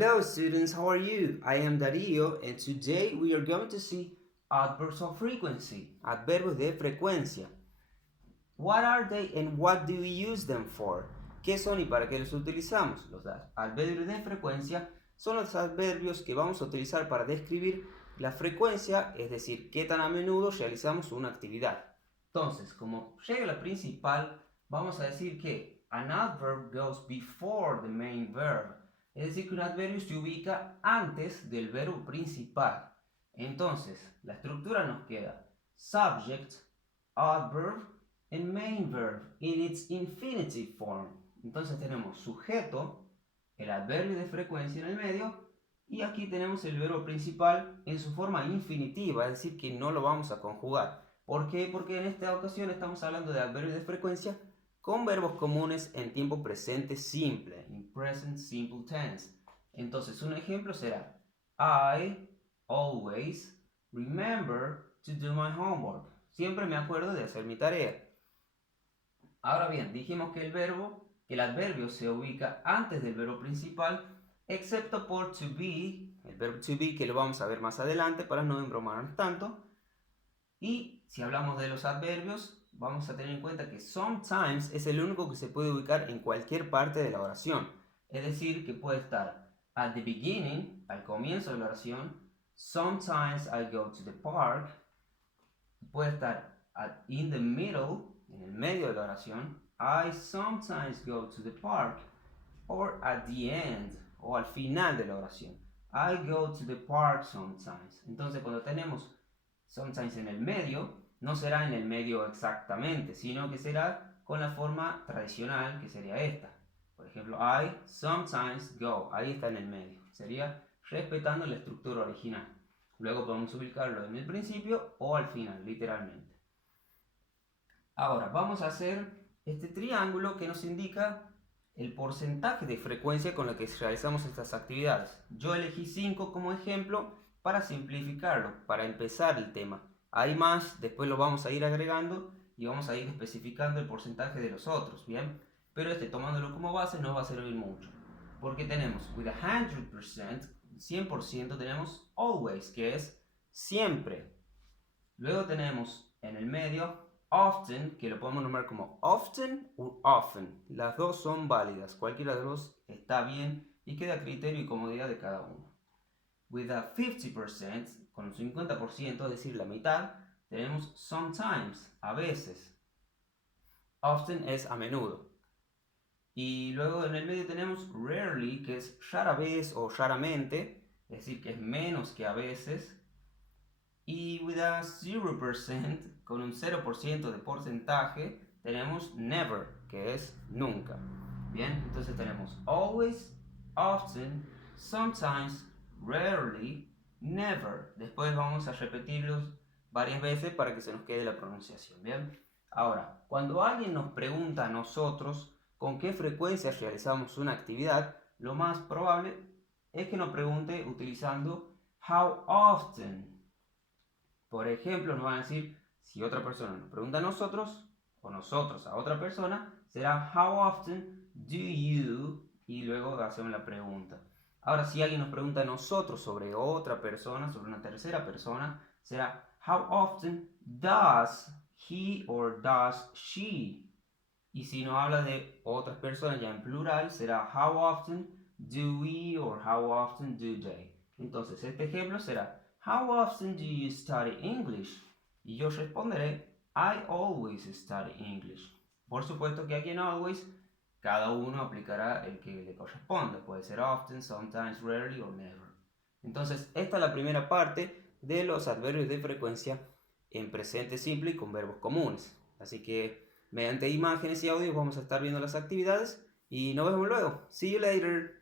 Hello students, how are you? I am Darío and today we are going to see adverbs of frequency, adverbios de frecuencia. What are they and what do we use them for? ¿Qué son y para qué los utilizamos? Los adverbios de frecuencia son los adverbios que vamos a utilizar para describir la frecuencia, es decir, qué tan a menudo realizamos una actividad. Entonces, como regla principal, vamos a decir que an adverb goes before the main verb. Es decir, que un adverbio se ubica antes del verbo principal. Entonces, la estructura nos queda subject, adverb, and main verb in its infinitive form. Entonces tenemos sujeto, el adverbio de frecuencia en el medio, y aquí tenemos el verbo principal en su forma infinitiva, es decir, que no lo vamos a conjugar. ¿Por qué? Porque en esta ocasión estamos hablando de adverbios de frecuencia con verbos comunes en tiempo presente simple, in present simple tense. Entonces, un ejemplo será I always remember to do my homework. Siempre me acuerdo de hacer mi tarea. Ahora bien, dijimos que el adverbio se ubica antes del verbo principal, excepto por to be, el verbo to be que lo vamos a ver más adelante para no embromarnos tanto. Y si hablamos de los adverbios, vamos a tener en cuenta que sometimes es el único que se puede ubicar en cualquier parte de la oración. Es decir, que puede estar at the beginning, al comienzo de la oración, sometimes I go to the park, puede estar in the middle, en el medio de la oración, I sometimes go to the park, or at the end, o al final de la oración, I go to the park sometimes. Entonces, cuando tenemos sometimes en el medio, no será en el medio exactamente, sino que será con la forma tradicional, que sería esta. Por ejemplo, I sometimes go, ahí está en el medio. Sería respetando la estructura original. Luego podemos ubicarlo en el principio o al final, literalmente. Ahora, vamos a hacer este triángulo que nos indica el porcentaje de frecuencia con la que realizamos estas actividades. Yo elegí 5 como ejemplo para simplificarlo, para empezar el tema. Hay más, después lo vamos a ir agregando y vamos a ir especificando el porcentaje de los otros, ¿bien? Pero tomándolo como base no va a servir mucho. Porque tenemos with 100%, 100% tenemos always, que es siempre. Luego tenemos en el medio often, que lo podemos nombrar como often o often. Las dos son válidas, cualquiera de los dos está bien y queda a criterio y comodidad de cada uno. With a 50%, con un 50%, es decir, la mitad, tenemos sometimes, a veces. Often es a menudo. Y luego en el medio tenemos rarely, que es rara vez o raramente, es decir, que es menos que a veces. Y with a 0%, con un 0% de porcentaje, tenemos never, que es nunca. Bien, entonces tenemos always, often, sometimes, rarely, never. Después vamos a repetirlos varias veces para que se nos quede la pronunciación. Bien, ahora, cuando alguien nos pregunta a nosotros con qué frecuencia realizamos una actividad, lo más probable es que nos pregunte utilizando how often. Por ejemplo, nos van a decir, si otra persona nos pregunta a nosotros, o nosotros a otra persona, será how often do you, y luego hacemos la pregunta. Ahora, si alguien nos pregunta a nosotros sobre otra persona, sobre una tercera persona, será how often does he or does she. Y si nos habla de otras personas ya en plural, será how often do we or how often do they. Entonces, este ejemplo será how often do you study English? Y yo responderé I always study English. Por supuesto que aquí en always cada uno aplicará el que le corresponda. Puede ser often, sometimes, rarely or never. Entonces, esta es la primera parte de los adverbios de frecuencia en presente simple y con verbos comunes. Así que mediante imágenes y audios vamos a estar viendo las actividades y nos vemos luego. See you later.